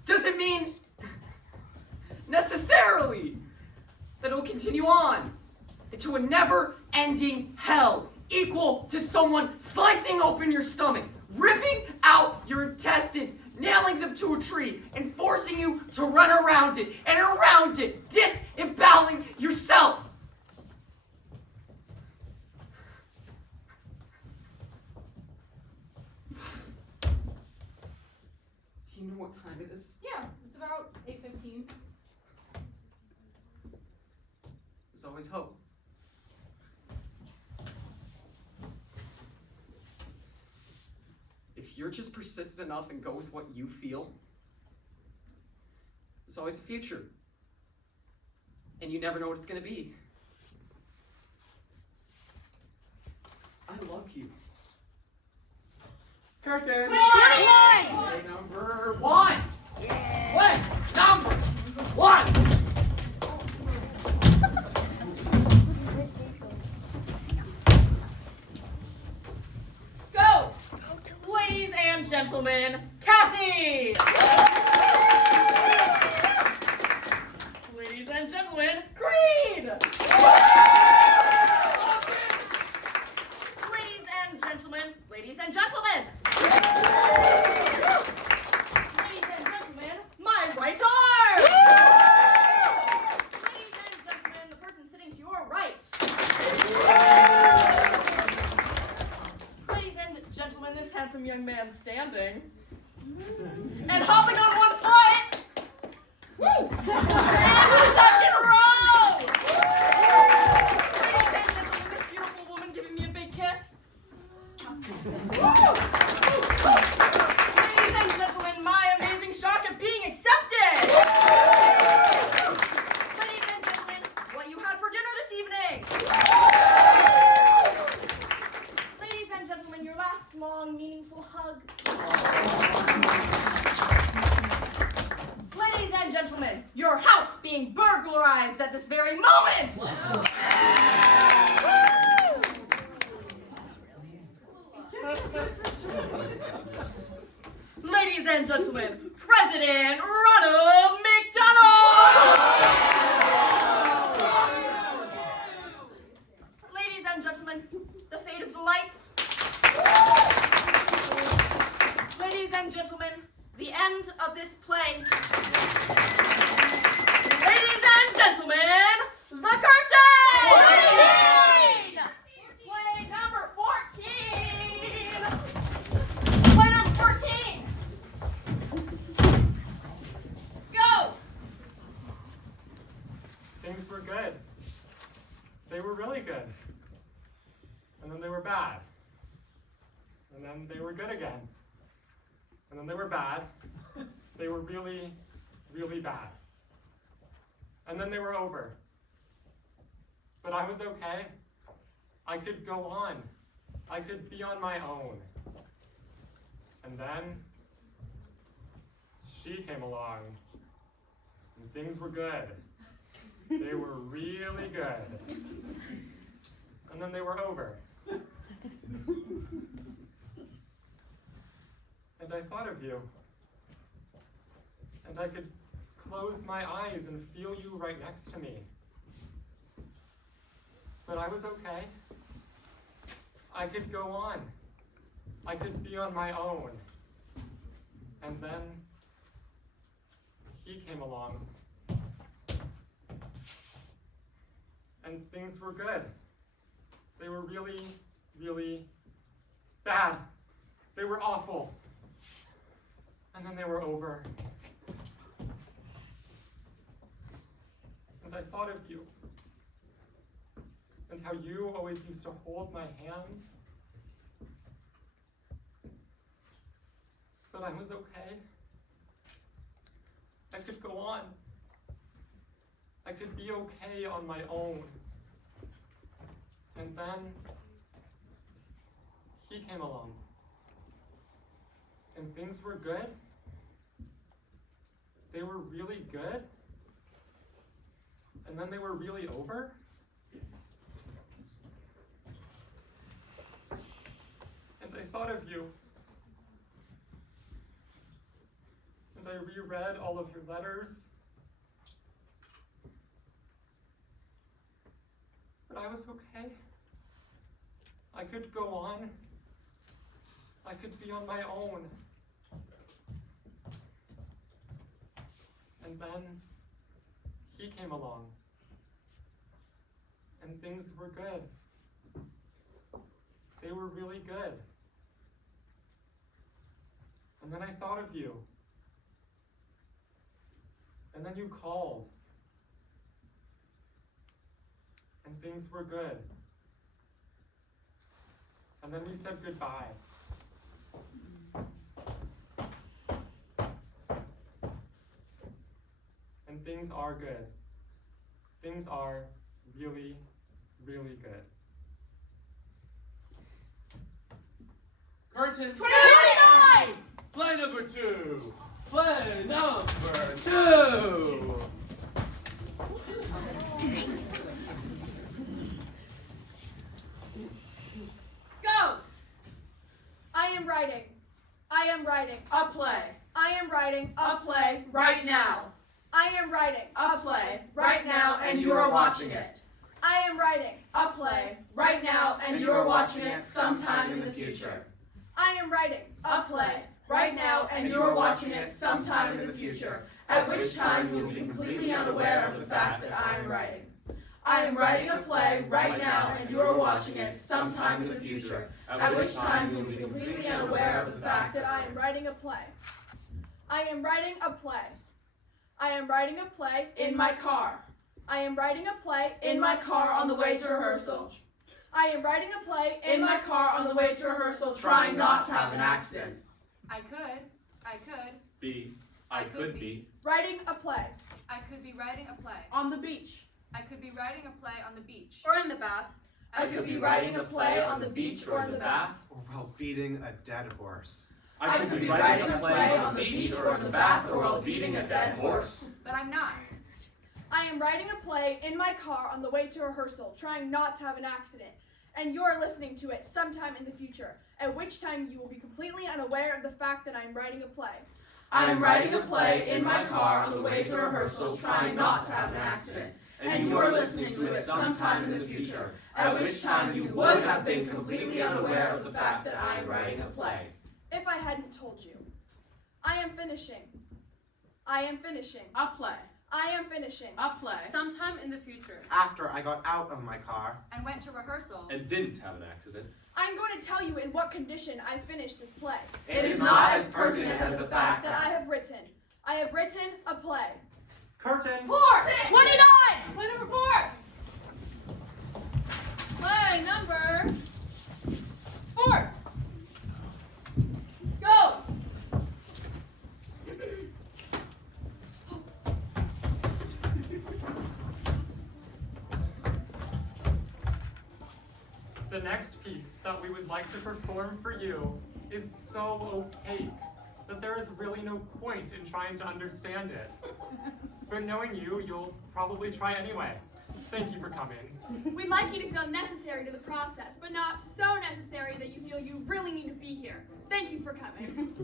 doesn't mean necessarily that it will continue on into a never-ending hell equal to someone slicing open your stomach, ripping out your intestines, nailing them to a tree, and forcing you to run around it and around it, disemboweling yourself. Do you know what time it is? Yeah, it's about 8:15. There's always hope. If you're just persistent enough and go with what you feel, there's always a future. And you never know what it's going to be. I love you. Curtain! Play number one. Play number one. Go! Ladies and gentlemen, Kathy! Ladies and gentlemen, Creed! Ladies and gentlemen, ladies and gentlemen! Ladies and gentlemen, my right arm! Ladies and gentlemen, the person sitting to your right! Ladies and gentlemen, this handsome young man standing. And hopping on one foot! Woo! And the second row! Ladies and gentlemen, this beautiful woman giving me a big kiss. Woo! Ladies and gentlemen, my amazing shock at being accepted! Ladies and gentlemen, what you had for dinner this evening! Ladies and gentlemen, your last long, meaningful hug. Ladies and gentlemen, your house being burglarized at this very moment! Ladies and gentlemen, President Ronald McDonald! Ladies and gentlemen, the fate of the lights. Ladies and gentlemen, the end of this play. Ladies and gentlemen, the curtain! Play number 14! Play number 14! Go! Things were good. They were really good. And then they were bad. And then they were good again. And then they were bad. They were really, really bad. And then they were over. But I was okay. I could go on. I could be on my own. And then she came along. And things were good. They were really good. And then they were over. And I thought of you. And I could close my eyes and feel you right next to me. But I was okay. I could go on. I could be on my own. And then he came along. And things were good. They were really, really bad. They were awful. And then they were over. And I thought of you. And how you always used to hold my hands. But I was okay. I could go on. I could be okay on my own. And then he came along. And things were good. They were really good. And then they were really over. thought of you. And I reread all of your letters. But I was okay. I could go on. I could be on my own. And then he came along. And things were good. They were really good. And then I thought of you. And then you called. And things were good. And then we said goodbye. And things are good. Things are really, really good. Curtain. 29! Play number 2. Play number 2. Go! I am writing. I am writing a play. I am writing a play right now. I am writing a play right now and you are watching it. I am writing a play right now and you are watching it sometime in the future. I am writing a play right now and you are watching it sometime in the future, at which time you will be completely unaware of the fact that I am writing. I am writing a play right now and you are watching it sometime in the future, at which time you will be completely unaware of the fact that I am writing a play. I am writing a play. I am writing a play in my car. I am writing a play in my car on the way to rehearsal. I am writing a play in my car on the way to rehearsal, trying not to have an accident. I could B. I could be. Writing a play. I could be writing a play. On the beach. I could be writing a play on the beach. Or in the bath. I could be writing a play on the beach or in the bath. Or while beating a dead horse. I could be writing a play on the beach or in the bath or while beating a dead horse. But I'm not. I am writing a play in my car on the way to rehearsal, trying not to have an accident. And you're listening to it sometime in the future, at which time you will be completely unaware of the fact that I am writing a play. I am writing a play in my car on the way to rehearsal, trying not to have an accident. And you are listening to it sometime in the future, at which time you would have been completely unaware of the fact that I am writing a play. If I hadn't told you. I am finishing. I am finishing. A play. I am finishing. A play. Sometime in the future. After I got out of my car. And went to rehearsal. And didn't have an accident. I'm going to tell you in what condition I finished this play. It is not as pertinent as the fact that I have written. I have written a play. Curtain. 4! 29! Play number 4! Play number 4! Go! The next piece that we would like to perform for you is so opaque that there is really no point in trying to understand it. But knowing you, you'll probably try anyway. Thank you for coming. We'd like you to feel necessary to the process, but not so necessary that you feel you really need to be here. Thank you for coming.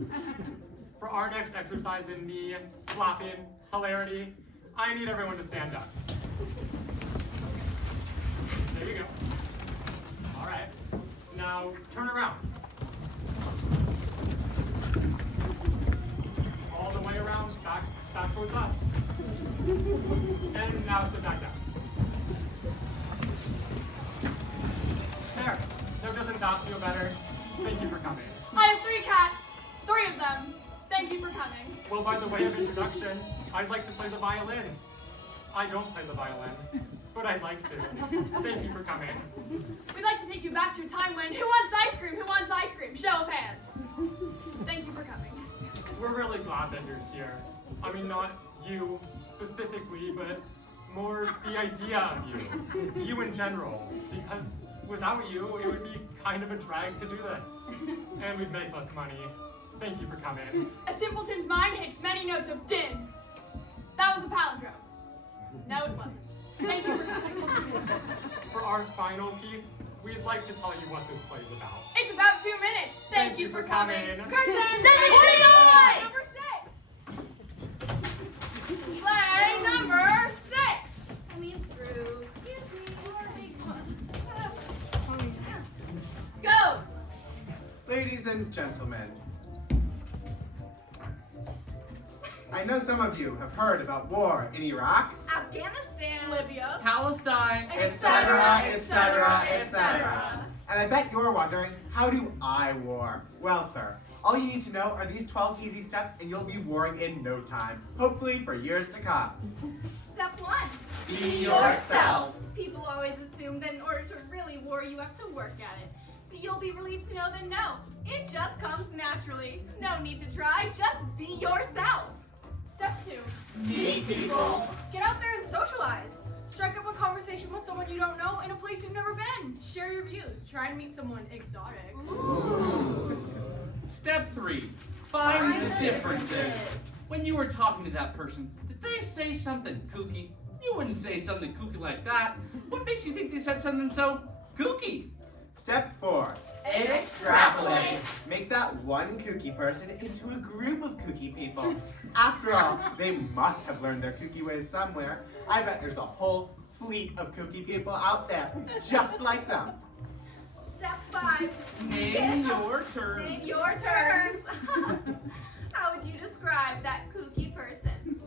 For our next exercise in me slapping hilarity, I need everyone to stand up. There you go. All right. Now turn around. All the way around, back towards us. And now sit back down. There. Now doesn't that feel better? Thank you for coming. I have 3 cats. 3 of them. Thank you for coming. Well, by the way of introduction, I'd like to play the violin. I don't play the violin, but I'd like to. Thank you for coming. We'd like to take you back to a time when, who wants ice cream? Who wants ice cream? Show of hands. Thank you for coming. We're really glad that you're here. I mean, not you specifically, but more the idea of you. You in general. Because without you, it would be kind of a drag to do this. And we'd make less money. Thank you for coming. A simpleton's mind hits many notes of din. That was a palindrome. No, it wasn't. Thank you for coming. For our final piece, we'd like to tell you what this play is about. It's about 2 minutes. Thank you for coming. Curtain! Number 6! Play number 6! I mean through. Excuse me. Go! Ladies and gentlemen, I know some of you have heard about war in Iraq, Afghanistan. Libya. Palestine, etc., etc., etc. And I bet you're wondering, how do I war? Well, sir, all you need to know are these 12 easy steps and you'll be warring in no time, hopefully for years to come. Step 1. Be yourself. People always assume that in order to really war, you have to work at it. But you'll be relieved to know that no, it just comes naturally. No need to try, just be yourself. Step 2. Meet people. Get out there and socialize. Strike up a conversation with someone you don't know in a place you've never been. Share your views. Try and meet someone exotic. Step 3. Find the differences. When you were talking to that person, did they say something kooky? You wouldn't say something kooky like that. What makes you think they said something so kooky? Step 4. Extrapolate. Make that one kooky person into a group of kooky people. After all, they must have learned their kooky ways somewhere. I bet there's a whole fleet of kooky people out there, just like them. Step 5. Name your terms. Name your terms. How would you describe that kooky person?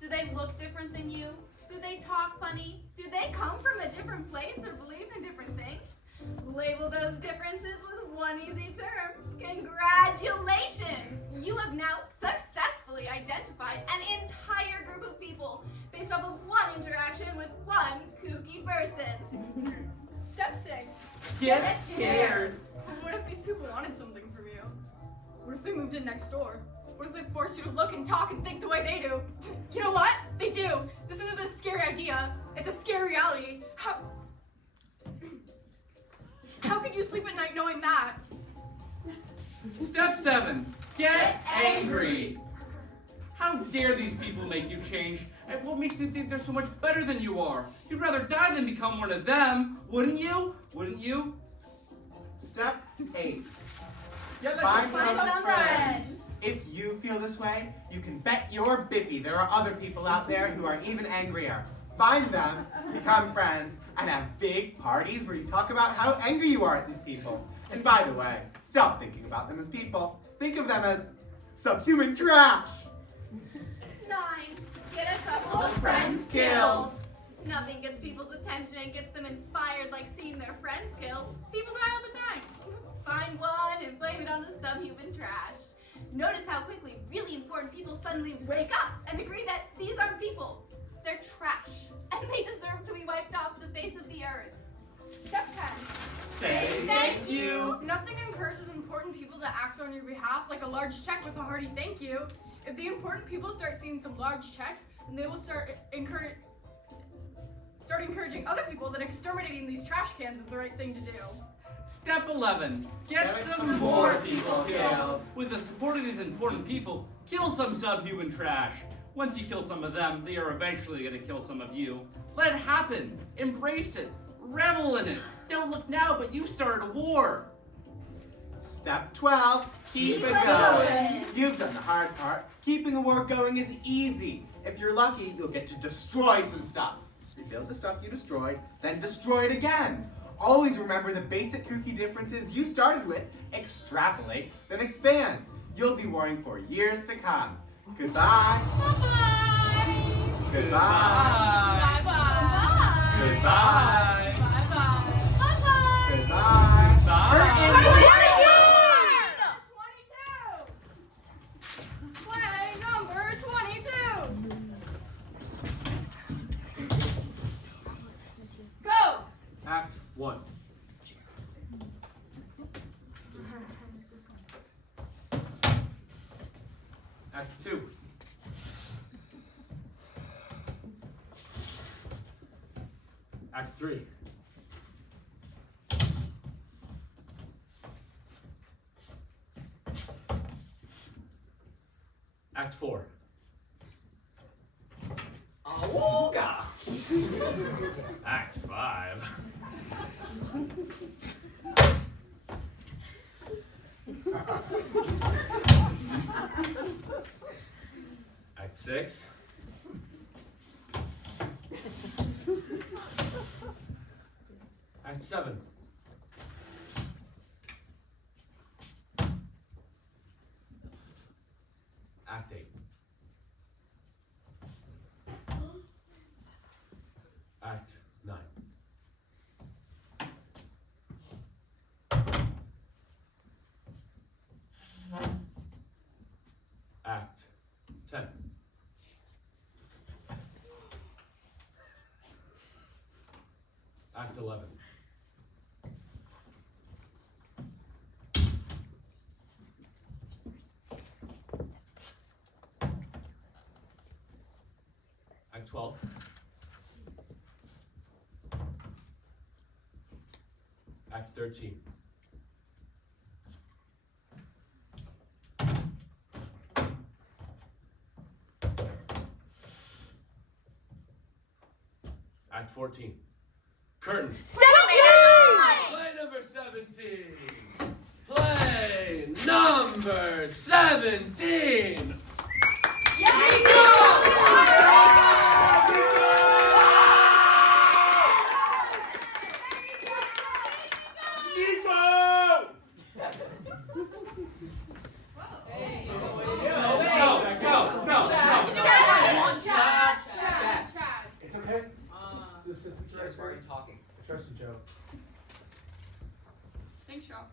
Do they look different than you? Do they talk funny? Do they come from a different place or believe in different things? Label those differences with one easy term. Congratulations! You have now successfully identified an entire group of people based off of one interaction with one kooky person. Step 6. Get scared. What if these people wanted something from you? What if they moved in next door? What if they forced you to look and talk and think the way they do? You know what? They do. This isn't a scary idea. It's a scary reality. How could you sleep at night knowing that? Step 7. Get angry. How dare these people make you change? And what makes them think they're so much better than you are? You'd rather die than become one of them, wouldn't you? Wouldn't you? Step 8. Find some friends. If you feel this way, you can bet your bippy there are other people out there who are even angrier. Find them, become friends, and have big parties where you talk about how angry you are at these people. And by the way, stop thinking about them as people. Think of them as subhuman trash. 9. Get a couple of friends killed. Nothing gets people's attention and gets them inspired like seeing their friends killed. People die all the time. Find one and blame it on the subhuman trash. Notice how quickly really important people suddenly wake up and agree that these aren't people. They're trash, and they deserve to be wiped off the face of the earth. Step 10. Say thank you. Nothing encourages important people to act on your behalf like a large check with a hearty thank you. If the important people start seeing some large checks, then they will start encouraging other people that exterminating these trash cans is the right thing to do. Step 11. Get some more people killed. With the support of these important people, kill some subhuman trash. Once you kill some of them, they are eventually going to kill some of you. Let it happen. Embrace it. Revel in it. Don't look now, but you've started a war. Step 12. Keep it going. You've done the hard part. Keeping a war going is easy. If you're lucky, you'll get to destroy some stuff. Rebuild the stuff you destroyed, then destroy it again. Always remember the basic kooky differences you started with. Extrapolate, then expand. You'll be warring for years to come. Goodbye. Bye-bye. Goodbye. Bye-bye. Goodbye. Bye-bye. Bye-bye. Goodbye. Bye. 22! Play number 22! Go! Act 1. Act 2. Act 3. Act 4. Awooga! Act 5. Act 6. Act 7. Act 8. Act 9. Act 10. Act 11. Act 12. Act 13. Act 14. Curtain. 17! Play number 17. Play number 17. It's okay. This is the case. Why are you talking? I trust you, Joe. Thanks, y'all.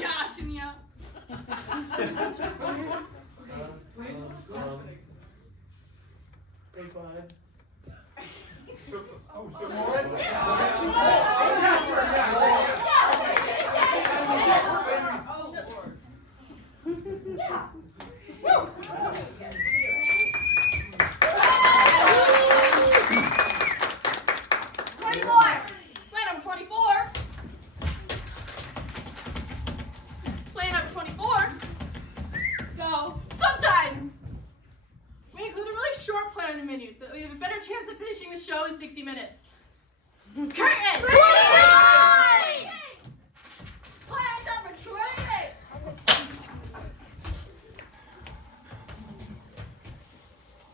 Joshing you. Hey, bud. Plan number 24. Plan number 24. Go. Sometimes we include a really short plan in the menu so that we have a better chance of finishing the show in 60 minutes. Curtain! 28! Plan number 28.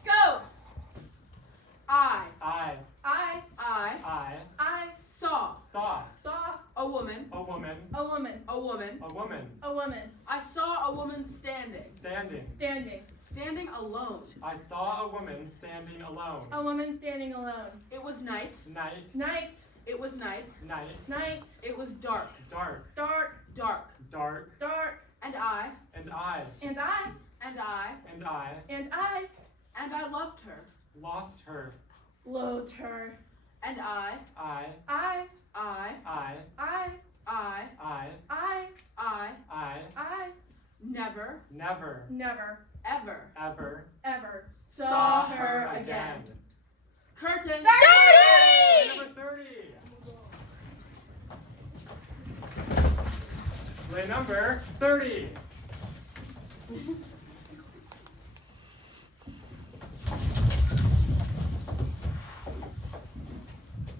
Go. I saw a woman. I saw a woman standing alone. I saw a woman standing alone. A woman standing alone. It was night. Night. It was night. Night. It was dark. Dark. Dark. And I loved her. Lost her. Loathed her. And I never ever saw her again. Curtain. 30! Number 30. Play number 30.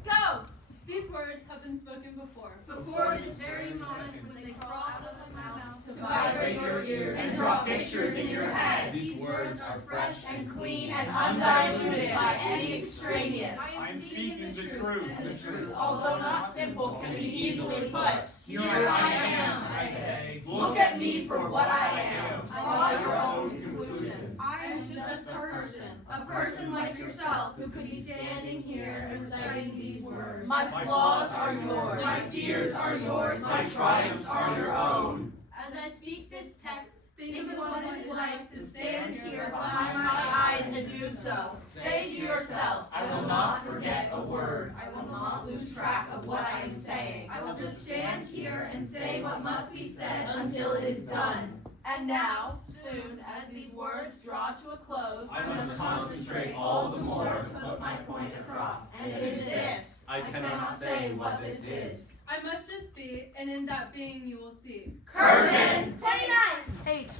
Go! These words have been spoken before. Before this very moment when they crawl out of my mouth To vibrate your ears and draw pictures in your head. These words are fresh and clean and undiluted by any extraneous. I'm speaking the truth. Although not simple, can be easily put. Here I am, I say. Look at me for what I am. Draw your own conclusions. I am just a person like yourself who could be standing here reciting these words. My flaws are yours. My fears are yours. My triumphs are your own. As I speak this text, Think of what it is like to stand here behind my eyes and do so. Say to yourself, I will not forget a word. I will not lose track of what I am saying. I will just stand here and say what must be said until it is done. And now, soon as these words draw to a close, I must concentrate all the more to put my point across. and it is this. I cannot say what this is. I must just be, and in that being you will see. Curtain! 29! 8.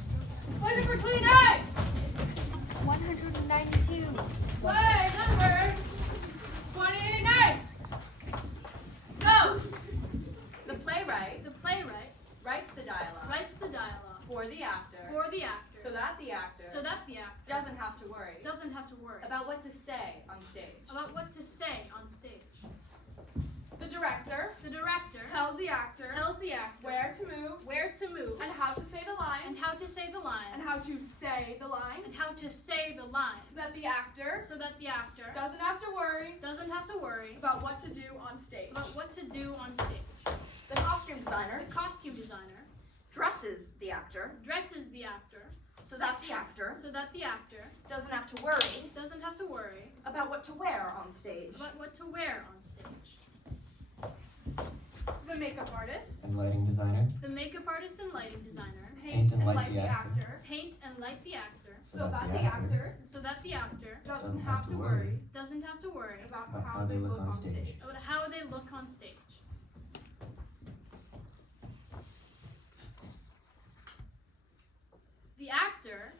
What number 29? 192. What number 29? Go! The playwright writes the dialogue for the actor so that the actor doesn't have to worry about what to say on stage. The director tells the actor where to move and how to say the lines and how to say the lines so that the actor doesn't have to worry about what to do on stage. The costume designer Dresses the actor so that the actor doesn't have to worry about what to wear on stage. The makeup artist and lighting designer paint and light the actor so that the actor doesn't have to worry about about how they look on stage. The actor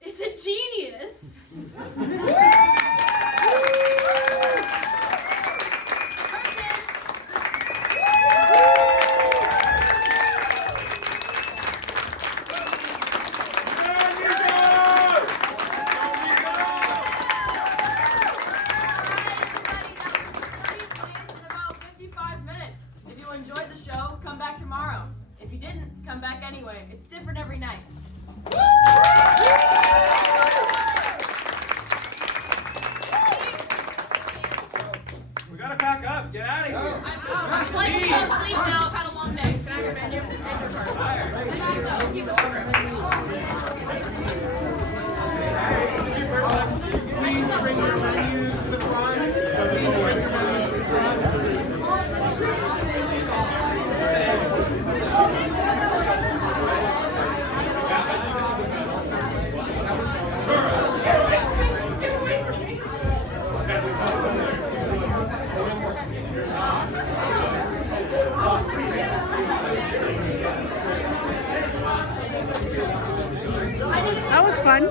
is a genius. If you enjoyed the show, come back tomorrow. If you didn't, come back anyway. It's different every night. We gotta pack up. Get out of here. I'd like to go to sleep now. I've had a long day. Can I have your menu? Take your card. Thank you, though. Keep it short. Please bring your menus to the front. Please bring your menus to the front. That was fun.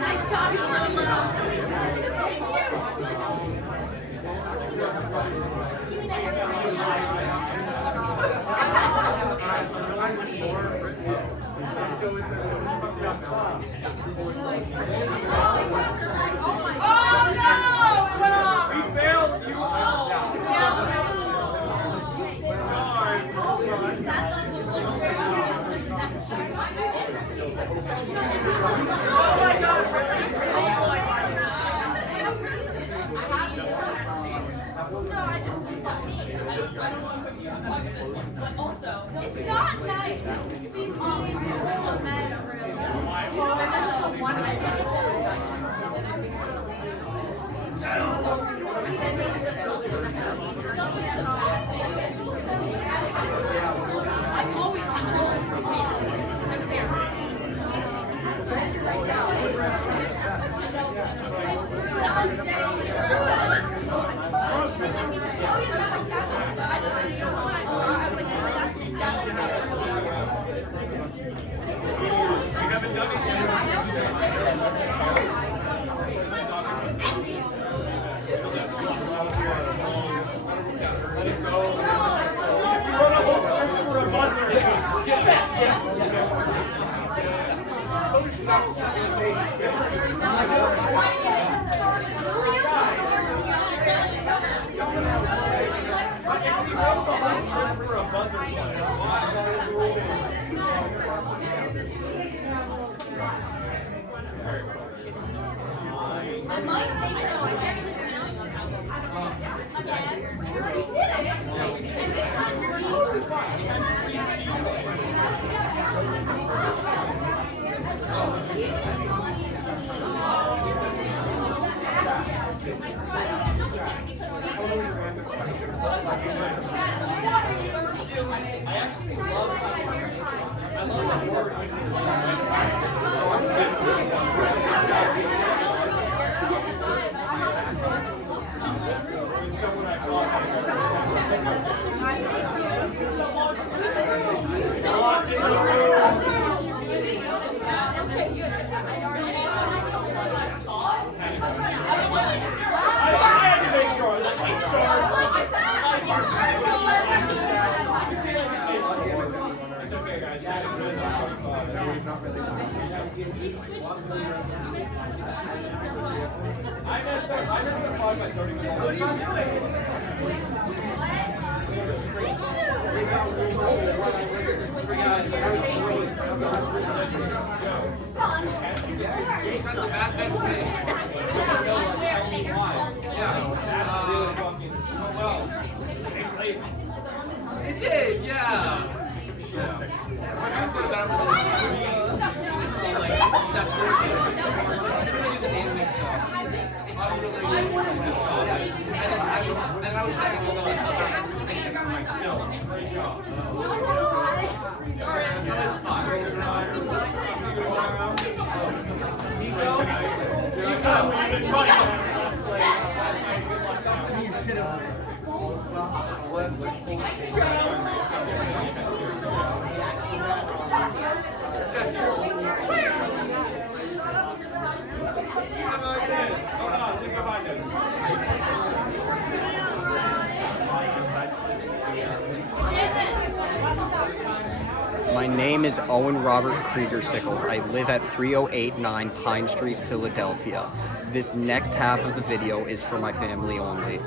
Nice job, But also, it's not nice to be mean to all men, I might think so. Again, we did it. And this It did, yeah. My name is Owen Robert Krieger Sickles. I live at 3089 Pine Street, Philadelphia. This next half of the video is for my family only.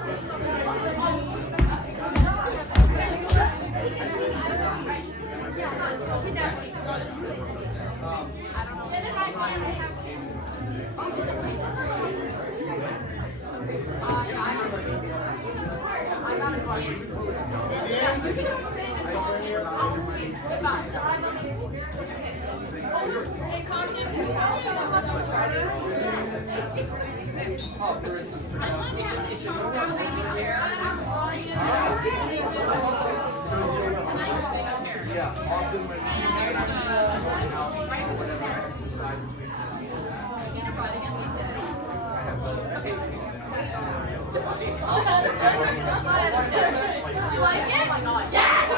Yeah, often when whatever I decide between Do you like it? Oh my god. Yes!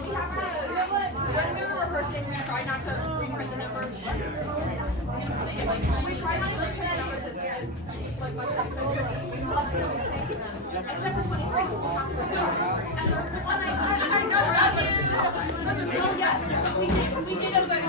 We have to, you know what? When we were rehearsing, we tried not to reprint the numbers. We tried not to reprint the numbers it's like much more except for 23. And there's one I know. Yes. We did a good